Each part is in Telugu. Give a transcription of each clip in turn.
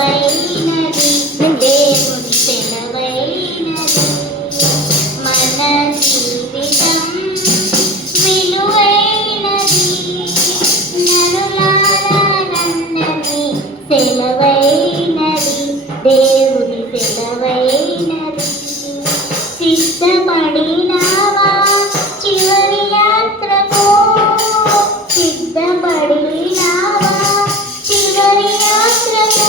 సెలవైనది దేవుని సెలవైనది మన జీవితం విలువైనది నరులారందని సెలవైనది దేవుని సెలవైనది సిద్ధపడినావా చివరి యాత్రకు సిద్ధపడినావా చివరి యాత్రకు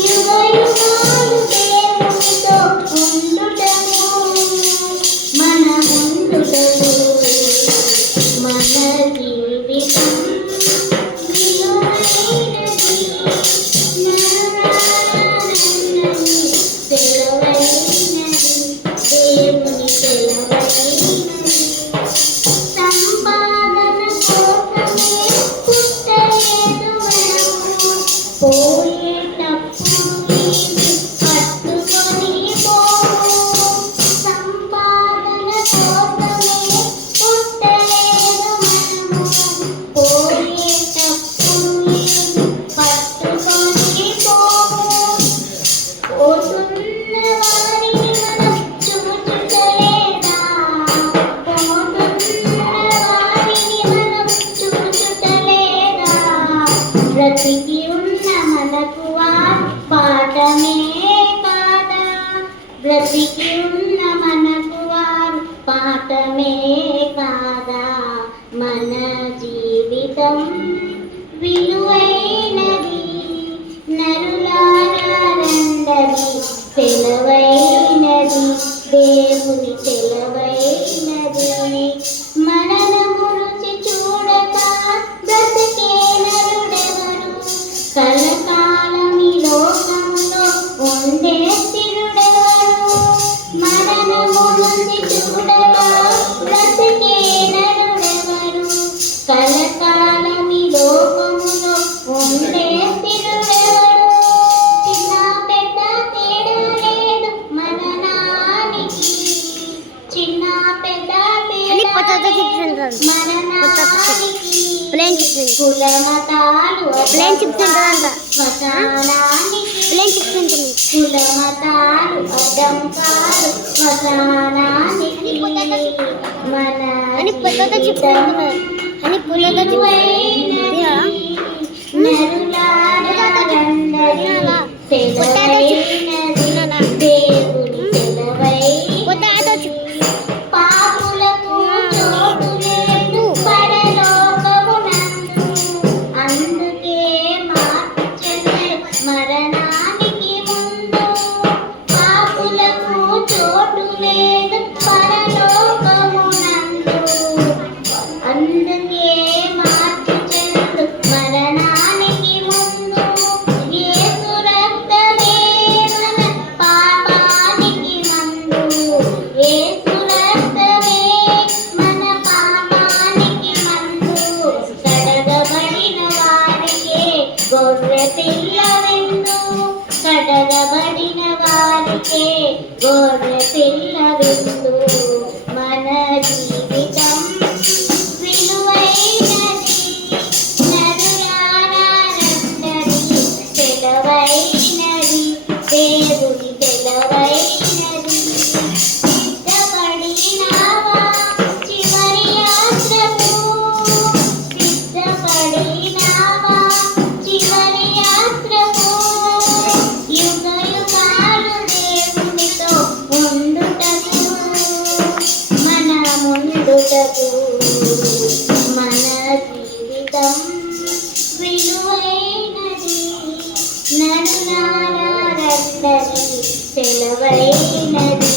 యుగ యుగాలు దేవునితో ఉండుటకు మన ముందుటకు మన జీవితం విలువైనది నరులారందని సెలవైనది దేవుని సెలవైనది సంపాదన కోసమే పుట్టలేదు మనము పోయేటప్పుడు ఇది పట్టుకొని పోము సంపాదన కోసమే పుట్టలేదు మనము పోయేటప్పుడు ఇది పట్టుకొని పోము పోతున్న వారిని మనం చూచుటలేదా పోతున్న వారిని మనం చూచుటలేదా బ్రతికి ఉన్న మనకు ఆ పాఠమే కాదా బ్రతికి ఉన్న మనకు ఆ పాఠమే కాదా మన జీవితం విలువైనది నరులారందని సెలవైనది దేవుని సెలవైనది మరణము రుచి చూడక బ్రతికే నరుడెవరు కలకాలం ఈ లోకంలో ఉండే స్థిరుడెవరు మరణము రుచి చూడక బ్రతికే నరుడెవరు కలకాలం ఈ లోకములో ఉండే స్థిరుడెవరు చిన్న పెద్ద తేడా లేదు మరణానికి చిన్న పెద్ద తేడా లేదు మరణానికి కుల మతాలు శ్మశానానికి కుల మతాలు అడ్డం కాదు శ్మశానానికి మన నరులారందరి సెలవైనది దేవుని సెలవైనది పాపులకు చోటు లేదు పరలోకమునందు అందుకే మార్చెను మరణానికి ముందు పాపులకు చోటు లేదు పరలోకమునందు అందుకే మార్చెను మరణానికి ముందు యేసు రక్తమే మన పాపానికి మందు యేసు రక్తమే మన పాపానికి మందు కడగబడిన వారికే గొర్రె పిల్ల విందు కడగబడిన వారికే గొర్రె పిల్ల విందు మన జీవితం విలువైనది నరులారందరి సెలవైనది దేవుని సెలవైనది సిద్ధపడినావా చివరి యాత్రకు సిద్ధపడినావా చివరి యాత్రకు యుగ యుగాలు దేవునితో ఉండుటకు మన ముందుటకు మన జీవితం విలువైనది నరులారందరి సెలవైనది